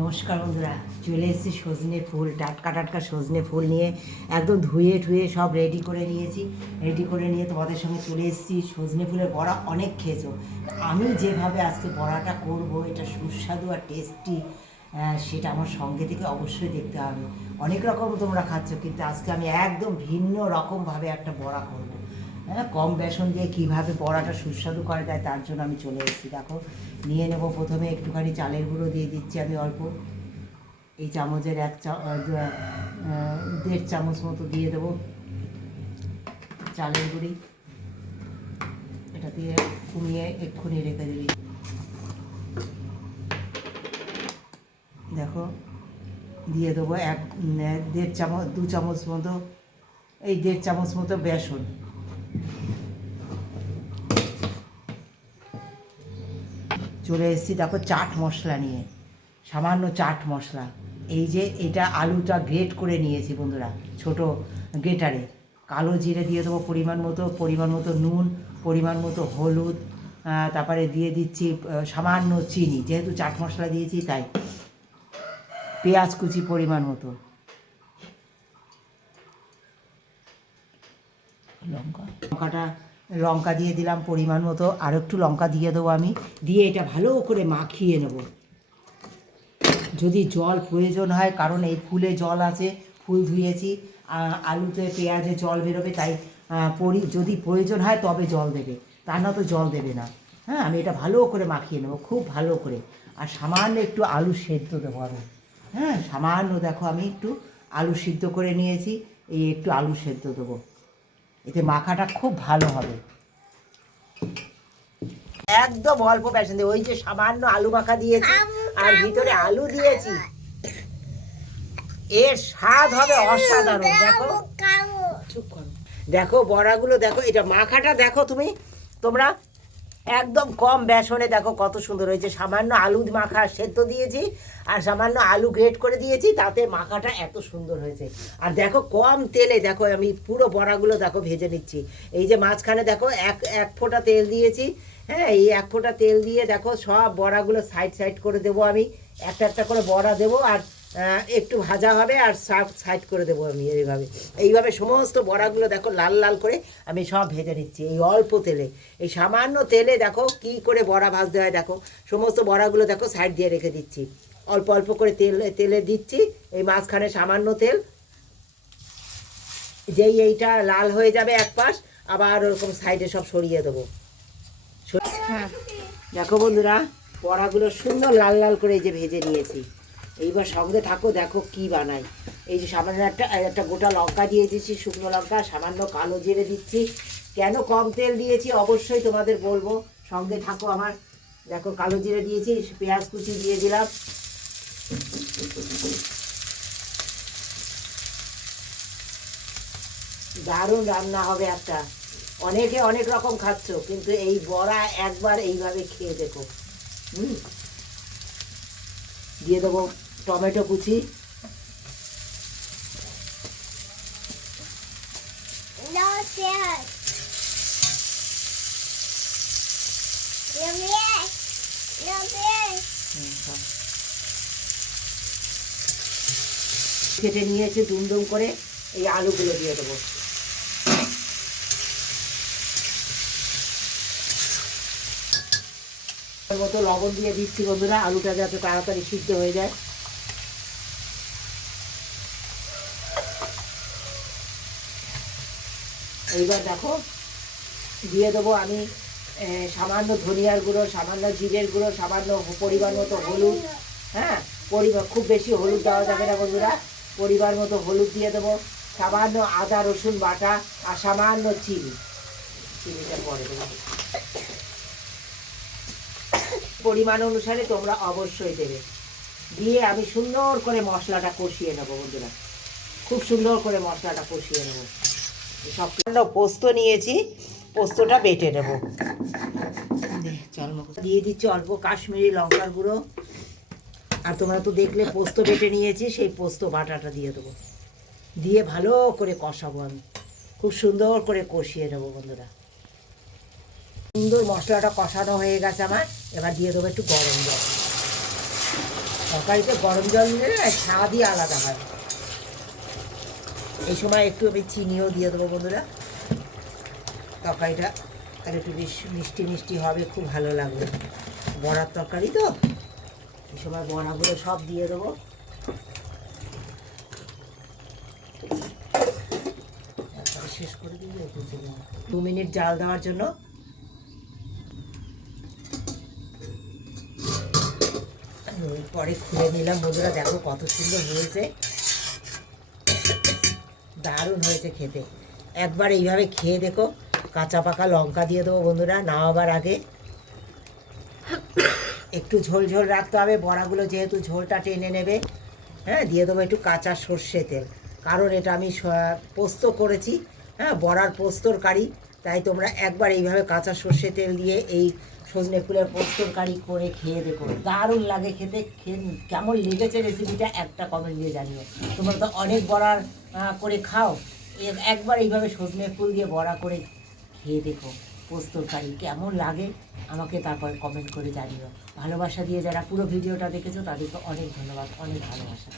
নমস্কার বন্ধুরা, চলে এসেছি সজনে ফুল, টাটকা টাটকা সজনে ফুল নিয়ে একদম ধুয়ে ঠুয়ে সব রেডি করে নিয়েছি। রেডি করে নিয়ে তোমাদের সঙ্গে চলে এসেছি। সজনে ফুলের বড়া অনেক খেয়েছো, আমি যেভাবে আজকে বড়াটা করব এটা সুস্বাদু আর টেস্টি, সেটা আমার সঙ্গে থেকে অবশ্যই দেখতে হবে। অনেক রকম তোমরা খাচ্ছ, কিন্তু আজকে আমি একদম ভিন্ন রকমভাবে একটা বড়া করব। হ্যাঁ, কম বেসন দিয়ে কীভাবে বড়াটা সুস্বাদু করা যায় তার জন্য আমি চলে এসেছি। দেখো, নিয়ে নেব প্রথমে একটুখানি চালের গুঁড়ো দিয়ে দিচ্ছি আমি অল্প, এই চামচের 1.5 চামচ মতো দিয়ে দেবো চালের গুঁড়ি। এটা দিয়ে কমিয়ে এক্ষুনি রেখে দিবি। দেখো, দিয়ে দেবো 1.5 চামচ 2 চামচ মতো, এই 1.5 চামচ মতো বেসন। চলে এসেছি দেখো চাট মশলা নিয়ে, সামান্য চাট মশলা। এই যে এটা আলুটা গ্রেট করে নিয়েছি বন্ধুরা, ছোট গ্রেটারে। কালো জিরে দিয়ে দেবো পরিমাণ মতো নুন, পরিমাণ মতো হলুদ, তারপরে দিয়ে দিচ্ছি সামান্য চিনি, যেহেতু চাট মশলা দিয়েছি তাই। পেঁয়াজ কুচি পরিমাণ মতো, লঙ্কা দিয়ে দিলাম পরিমাণ মতো, আর একটু লঙ্কা দিয়ে দেবো আমি। দিয়ে এটা ভালো করে মাখিয়ে নেব। যদি জল প্রয়োজন হয়, কারণ এই ফুলে জল আছে, ফুল ধুয়েছি, আলুতে পেঁয়াজে জল বেরোবে, তাই যদি প্রয়োজন হয় তবে জল দেবে, তা না তো জল দেবে না। হ্যাঁ, আমি এটা ভালো করে মাখিয়ে নেবো, খুব ভালো করে। আর সামান্য একটু আলু সেদ্ধ দেবো আমি। হ্যাঁ, সামান্য দেখো আমি একটু আলু সিদ্ধ করে নিয়েছি, এই একটু আলু সেদ্ধ দেবো, এতে মাখাটা খুব ভালো হবে। একদম অল্প বেসন দিয়ে, ওই যে সামান্য আলু মাখা দিয়েছি আর ভিতরে আলু দিয়েছি, এর স্বাদ হবে অসাধারণ। দেখো, চুপ করো, দেখো বড়াগুলো দেখো, এটা মাখাটা দেখো তোমরা একদম কম বেসনে দেখো কত সুন্দর হয়েছে। সামান্য আলু মাখা সেদ্ধ দিয়েছি আর সামান্য আলু গ্রেট করে দিয়েছি, তাতে মাখাটা এত সুন্দর হয়েছে। আর দেখো কম তেলে দেখো আমি পুরো বড়াগুলো দেখো ভেজে নিচ্ছি। এই যে মাঝখানে দেখো এক ফোঁটা তেল দিয়েছি। হ্যাঁ, এই 1 ফোঁটা তেল দিয়ে দেখো সব বড়াগুলো সাইড করে দেবো আমি। একটা করে বড়া দেবো, আর একটু ভাজা হবে, আর সাইড করে দেবো আমি। এইভাবে সমস্ত বড়াগুলো দেখো লাল লাল করে আমি সব ভেজে নিচ্ছি এই অল্প তেলে। এই সামান্য তেলে দেখো কি করে বড়া ভাজতে হয়। দেখো সমস্ত বড়াগুলো দেখো সাইড দিয়ে রেখে দিচ্ছি, অল্প অল্প করে তেলে দিচ্ছি। এই মাঝখানে সামান্য তেল, যেই এইটা লাল হয়ে যাবে এক পাশ, আবার ওরকম সাইডে সব সরিয়ে দেবো। হ্যাঁ, দেখো বন্ধুরা, বড়াগুলো সুন্দর লাল লাল করে এই যে ভেজে নিয়েছি। এইবার সঙ্গে থাকো, দেখো কি বানাই। এই যে সামান্য একটা গোটা লঙ্কা দিয়ে দিচ্ছি, শুকনো লঙ্কা, সামান্য কালো জিরে দিচ্ছি। কেন কম তেল দিয়েছি অবশ্যই তোমাদের বলবো, সঙ্গে থাকো আমার। দেখো কালো জিরে দিয়েছি, পেঁয়াজ কুচি দিয়ে দিলাম। দারুণ রান্না হবে একটা। অনেকে অনেক রকম খাচ্ছ, কিন্তু এই বড়া একবার এইভাবে খেয়ে দেখো। দিয়ে দেবো টমেটো কুচি, কেটে নিয়েছি দুম করে। এই আলুগুলো দিয়ে দেবো। মতো লবণ দিয়ে দিচ্ছি বন্ধুরা, আলুটা যাতে তাড়াতাড়ি সিদ্ধ হয়ে যায়। এইবার দেখো দিয়ে দেবো আমি সামান্য ধনিয়ার গুঁড়ো, সামান্য জিরের গুঁড়ো, সামান্য পরিমাণ মতো হলুদ। হ্যাঁ, খুব বেশি হলুদ দেওয়া যাবে না বন্ধুরা, পরিমাণ মতো হলুদ দিয়ে দেবো। সামান্য আদা রসুন বাটা, আর সামান্য চিনিটা পরে দেবো। পরিমাণ অনুসারে তোমরা অবশ্যই দেবে। দিয়ে আমি সুন্দর করে মশলাটা কষিয়ে নেবো বন্ধুরা, খুব সুন্দর করে মশলাটা কষিয়ে নেবো। সব পোস্ত নিয়েছি, পোস্তটা বেটে নেবো। দিয়ে দিচ্ছি অল্প কাশ্মীরি লঙ্কার গুঁড়ো, আর তোমরা তো দেখলে পোস্ত বেটে নিয়েছি, সেই পোস্ত বাটাটা দিয়ে দেবো। দিয়ে ভালো করে কষাবো আমি, খুব সুন্দর করে কষিয়ে নেবো বন্ধুরা। সুন্দর মশলাটা কষানো হয়ে গেছে আমার, এবার দিয়ে দেবো একটু গরম জল। তরকারিতে গরম জল দিলে না স্বাদই আলাদা হয়। এই সময় একটু আমি চিনিও দিয়ে দেবো বন্ধুরা, তরকারিটা আর একটু বেশ মিষ্টি মিষ্টি হবে, খুব ভালো লাগবে। বড়ার তরকারি তো, এই সময় বড়াগুলো সব দিয়ে দেবো। শেষ করে দিই 2 মিনিট জাল দেওয়ার জন্য। পরে খুলে নিলাম বন্ধুরা, দেখো কত সুন্দর হয়েছে, দারুণ হয়েছে খেতে। একবার এইভাবে খেয়ে দেখো। কাঁচা পাকা লঙ্কা দিয়ে দেবো বন্ধুরা নামাবার আগে। একটু ঝোল ঝোল রাখতে হবে, বড়াগুলো যেহেতু ঝোলটা টেনে নেবে। হ্যাঁ, দিয়ে দেবো একটু কাঁচা সর্ষে তেল, কারণ এটা আমি পোস্ত করেছি। হ্যাঁ, বড়ার পোস্তর কারি, তাই তোমরা একবার এইভাবে কাঁচা সর্ষে তেল দিয়ে এই সজনে ফুলের পোস্তর কারি করে খেয়ে দেখো, দারুণ লাগে খেতে। কেমন লেগেছে রেসিপিটা একটা কমেন্ট দিয়ে জানিও। তোমরা তো অনেক বড়ার করে খাও, একবার এইভাবে সজনে ফুল দিয়ে বড়া করে খেয়ে দেখো পোস্তর কারি কেমন লাগে, আমাকে তারপর কমেন্ট করে জানিও। ভালোবাসা দিয়ে যারা পুরো ভিডিওটা দেখেছো তাদেরকে অনেক ধন্যবাদ, অনেক ভালোবাসা।